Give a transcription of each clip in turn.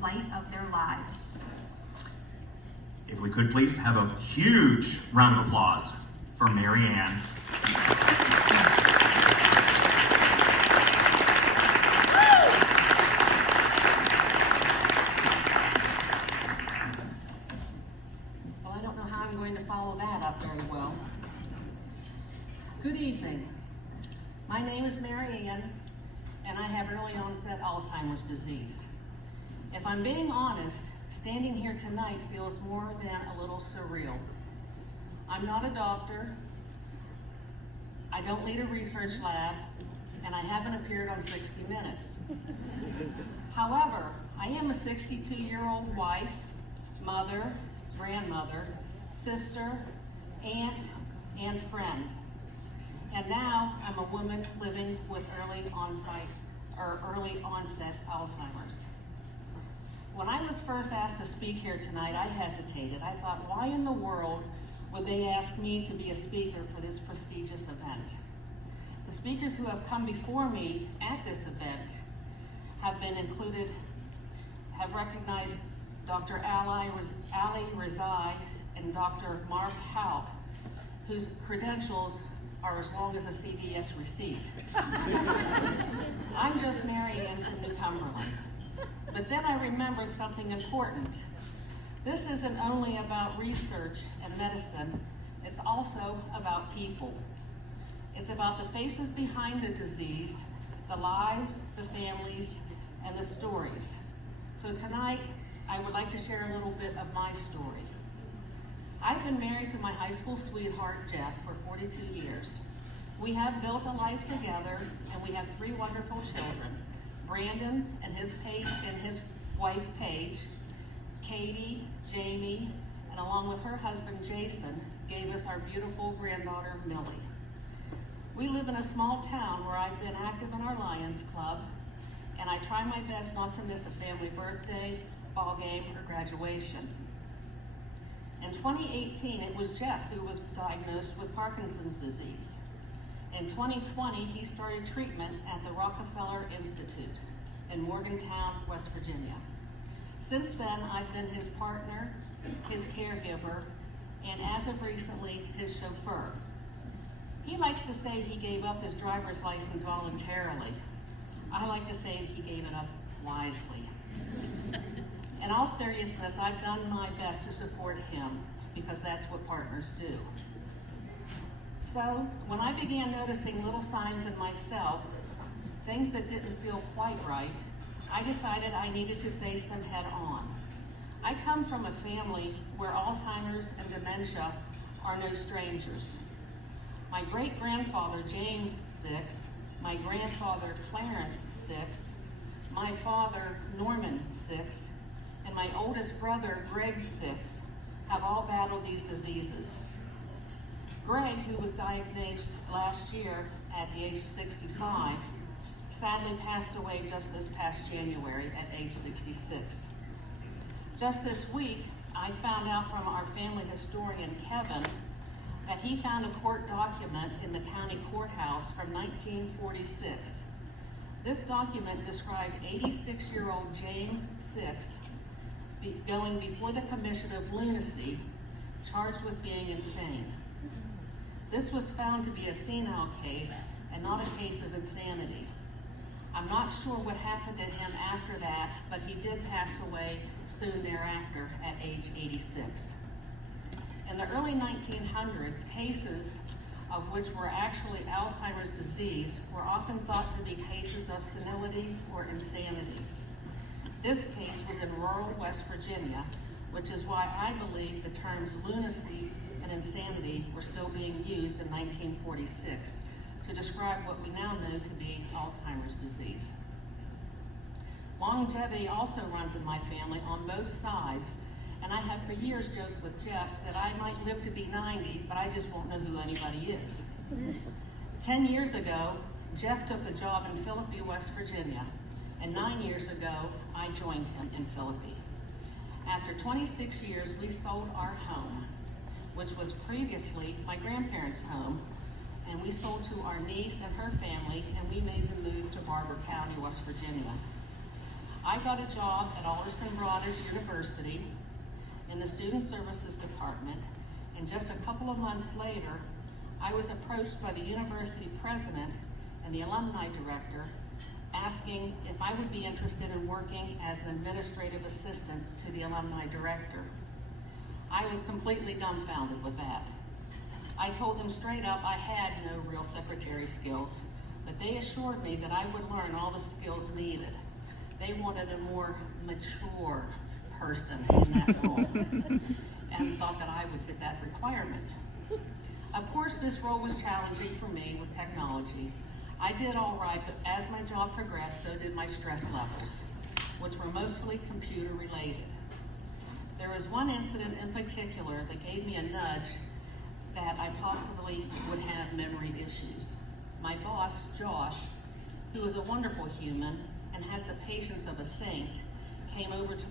light of their lives. If we could please have a huge round of applause for Mary Ann. Well, I don't know how I'm going to follow that up very well. Good evening. My name is Mary Ann, and I have early onset Alzheimer's disease. If I'm being honest, standing here tonight feels more than a little surreal. I'm not a doctor, I don't lead a research lab, and I haven't appeared on 60 Minutes. However, I am a 62-year-old wife, mother, grandmother, sister, aunt, and friend. And now I'm a woman living with early onset Alzheimer's. When I was first asked to speak here tonight, I hesitated. I thought, why in the world would they ask me to be a speaker for this prestigious event? The speakers who have come before me at this event have recognized Dr. Ali Rezai and Dr. Mark Haupt, whose credentials are as long as a CVS receipt. I'm just Mary Ann from New Cumberland. But then I remembered something important. This isn't only about research and medicine, it's also about people. It's about the faces behind the disease, the lives, the families, and the stories. So tonight, I would like to share a little bit of my story. I've been married to my high school sweetheart, Jeff, for 42 years. We have built a life together, and we have 3 wonderful children. Brandon and his wife, Paige, Katie, Jamie, and along with her husband, Jason, gave us our beautiful granddaughter, Millie. We live in a small town where I've been active in our Lions Club, and I try my best not to miss a family birthday, ball game, or graduation. In 2018, it was Jeff who was diagnosed with Parkinson's disease. In 2020, he started treatment at the Rockefeller Institute in Morgantown, West Virginia. Since then, I've been his partner, his caregiver, and as of recently, his chauffeur. He likes to say he gave up his driver's license voluntarily. I like to say he gave it up wisely. In all seriousness, I've done my best to support him because that's what partners do. So, when I began noticing little signs in myself, things that didn't feel quite right, I decided I needed to face them head on. I come from a family where Alzheimer's and dementia are no strangers. My great-grandfather, James Six, my grandfather, Clarence Six, my father, Norman Six, and my oldest brother, Greg Six, have all battled these diseases. Greg, who was diagnosed last year at the age of 65, sadly passed away just this past January at age 66. Just this week, I found out from our family historian, Kevin, that he found a court document in the county courthouse from 1946. This document described 86-year-old James Six going before the Commission of Lunacy, charged with being insane. This was found to be a senile case and not a case of insanity. I'm not sure what happened to him after that, but he did pass away soon thereafter at age 86. In the early 1900s, cases of which were actually Alzheimer's disease were often thought to be cases of senility or insanity. This case was in rural West Virginia, which is why I believe the terms lunacy and insanity were still being used in 1946 to describe what we now know to be Alzheimer's disease. Longevity also runs in my family on both sides, and I have for years joked with Jeff that I might live to be 90, but I just won't know who anybody is. 10 years ago, Jeff took a job in Philippi, West Virginia, and 9 years ago, I joined him in Philippi. After 26 years, we sold our home, which was previously my grandparents' home, and we sold to our niece and her family, and we made the move to Barber County, West Virginia. I got a job at Alderson Broaddus University in the Student Services Department, and just a couple of months later, I was approached by the university president and the alumni director asking if I would be interested in working as an administrative assistant to the alumni director. I was completely dumbfounded with that. I told them straight up I had no real secretary skills, but they assured me that I would learn all the skills needed. They wanted a more mature person in that role and thought that I would fit that requirement. Of course, this role was challenging for me with technology. I did all right, but as my job progressed, so did my stress levels, which were mostly computer related. There was one incident in particular that gave me a nudge that I possibly would have memory issues. My boss, Josh, who is a wonderful human and has the patience of a saint, came over to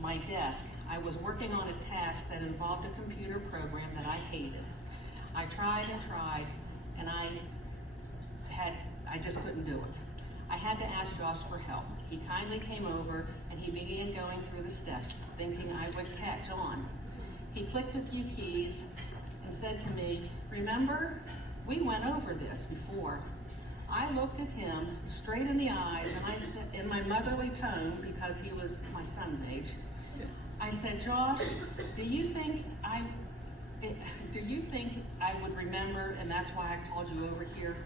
my desk. I was working on a task that involved a computer program that I hated. I tried and tried, and I just couldn't do it. I had to ask Josh for help. He kindly came over and he began going through the steps, thinking I would catch on. He clicked a few keys and said to me, "Remember, we went over this before." I looked at him straight in the eyes and I said, in my motherly tone, because he was my son's age, I said, "Josh, do you think I would remember, and that's why I called you over here?"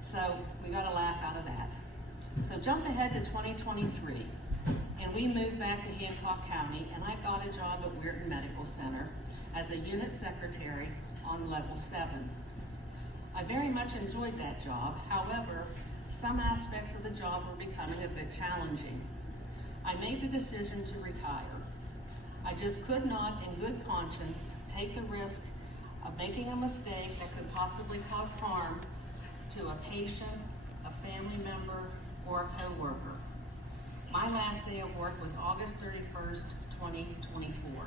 So we got a laugh out of that. So jump ahead to 2023, and we moved back to Hancock County, and I got a job at Weirton Medical Center as a unit secretary on level 7. I very much enjoyed that job. However, some aspects of the job were becoming a bit challenging. I made the decision to retire. I just could not, in good conscience, take the risk of making a mistake that could possibly cause harm to a patient, a family member, or a coworker. My last day of work was August 31st, 2024.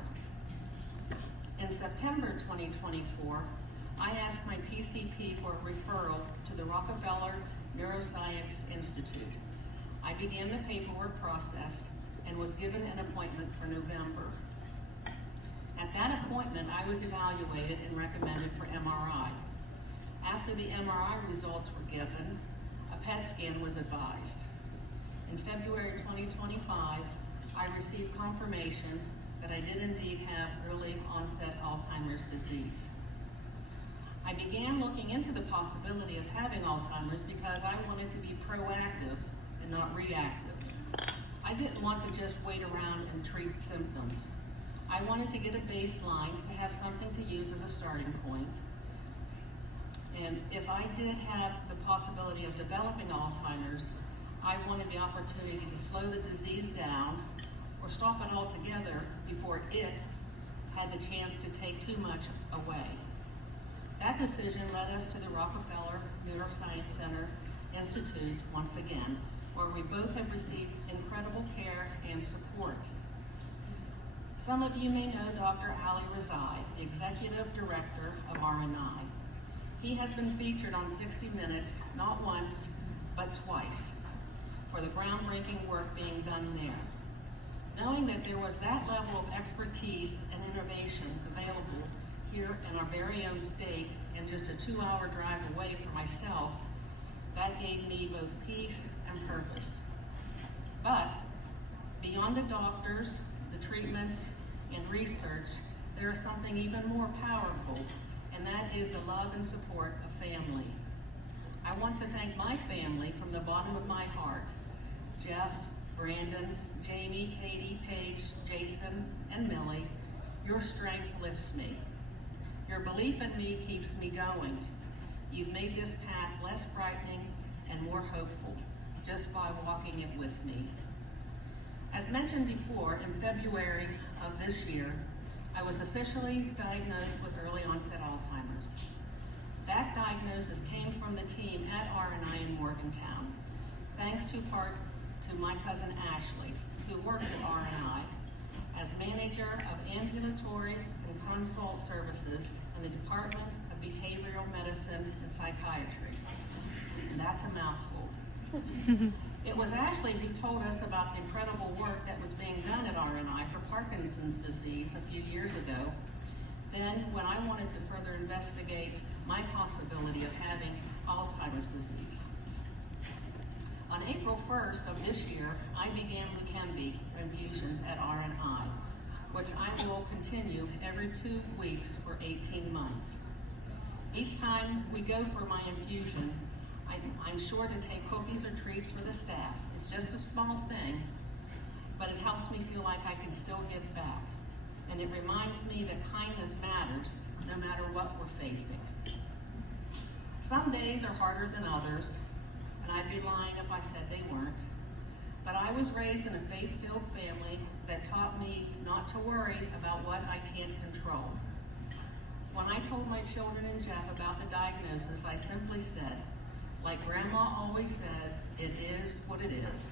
In September 2024, I asked my PCP for a referral to the Rockefeller Neuroscience Institute. I began the paperwork process and was given an appointment for November. At that appointment, I was evaluated and recommended for MRI. After the MRI results were given, a PET scan was advised. In February 2025, I received confirmation that I did indeed have early onset Alzheimer's disease. I began looking into the possibility of having Alzheimer's because I wanted to be proactive and not reactive. I didn't want to just wait around and treat symptoms. I wanted to get a baseline to have something to use as a starting point. And if I did have the possibility of developing Alzheimer's, I wanted the opportunity to slow the disease down or stop it altogether before it had the chance to take too much away. That decision led us to the Rockefeller Neuroscience Center Institute once again, where we both have received incredible care and support. Some of you may know Dr. Ali Razai, the Executive Director of RNI. He has been featured on 60 Minutes not once, but twice, for the groundbreaking work being done there. Knowing that there was that level of expertise and innovation available here in our very own state and just a 2-hour drive away for myself, that gave me both peace and purpose. But beyond the doctors, the treatments, and research, there is something even more powerful, and that is the love and support of family. I want to thank my family from the bottom of my heart. Jeff, Brandon, Jamie, Katie, Paige, Jason, and Millie, your strength lifts me. Your belief in me keeps me going. You've made this path less frightening and more hopeful just by walking it with me. As mentioned before, in February of this year, I was officially diagnosed with early onset Alzheimer's. That diagnosis came from the team at RNI in Morgantown, thanks to my cousin Ashley, who works at RNI as manager of ambulatory and consult services in the Department of Behavioral Medicine and Psychiatry. And that's a mouthful. It was Ashley who told us about the incredible work that was being done at RNI for Parkinson's disease a few years ago. Then, when I wanted to further investigate my possibility of having Alzheimer's disease. On April 1st of this year, I began Leqembi infusions at RNI, which I will continue every 2 weeks for 18 months. Each time we go for my infusion, I'm sure to take cookies or treats for the staff. It's just a small thing, but it helps me feel like I can still give back. And it reminds me that kindness matters no matter what we're facing. Some days are harder than others, and I'd be lying if I said they weren't. But I was raised in a faith-filled family that taught me not to worry about what I can't control. When I told my children and Jeff about the diagnosis, I simply said, like Grandma always says, it is what it is.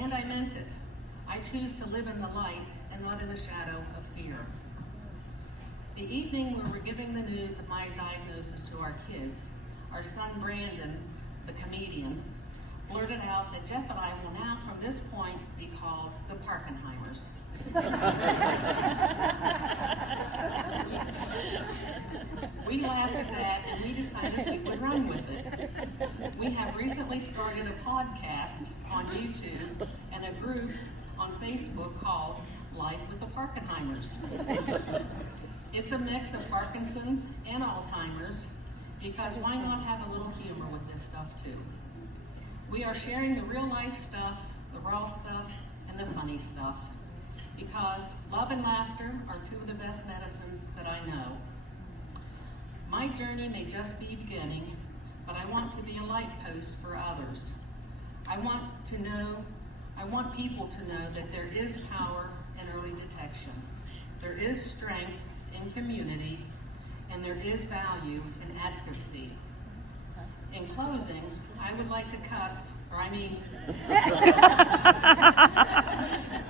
And I meant it. I choose to live in the light and not in the shadow of fear. The evening we were giving the news of my diagnosis to our kids, our son Brandon, the comedian, blurted out that Jeff and I will now from this point be called the Parkenheimers. We laughed at that and we decided we would run with it. We have recently started a podcast on YouTube and a group on Facebook called Life with the Parkenheimers. It's a mix of Parkinson's and Alzheimer's, because why not have a little humor with this stuff too? We are sharing the real life stuff, the raw stuff, and the funny stuff, because love and laughter are two of the best medicines that I know. My journey may just be beginning, but I want to be a light post for others. I want people to know that there is power in early detection. There is strength in community, and there is value in advocacy. In closing, I would like to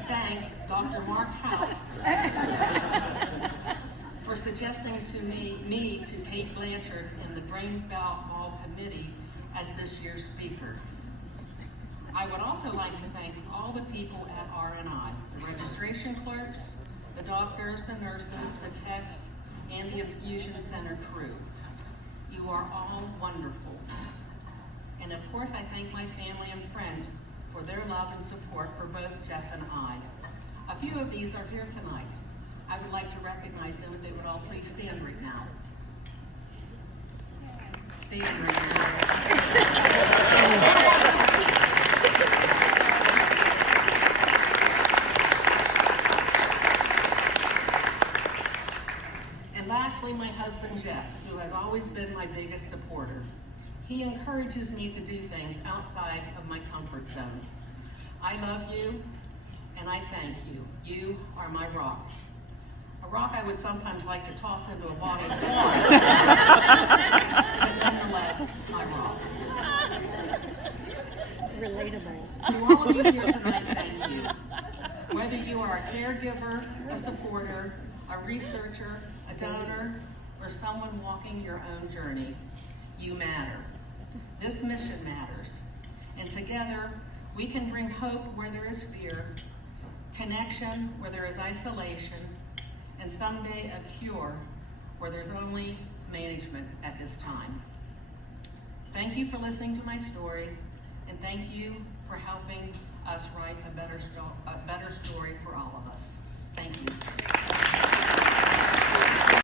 thank Dr. Mark Howe for suggesting to me to take Blanchard in the Brain Ball Committee as this year's speaker. I would also like to thank all the people at RNI, the registration clerks, the doctors, the nurses, the techs, and the infusion center crew. You are all wonderful. And of course, I thank my family and friends for their love and support for both Jeff and I. A few of these are here tonight. I would like to recognize them if they would all please stand right now. Stand right now. And lastly, my husband Jeff, who has always been my biggest supporter. He encourages me to do things outside of my comfort zone. I love you, and I thank you. You are my rock. A rock I would sometimes like to toss into a bottle of water, but nonetheless, my rock. Relatable. To all of you here tonight, thank you. Whether you are a caregiver, a supporter, a researcher, a donor, or someone walking your own journey, you matter. This mission matters. And together, we can bring hope where there is fear, connection where there is isolation, and someday a cure where there's only management at this time. Thank you for listening to my story, and thank you for helping us write a better story for all of us.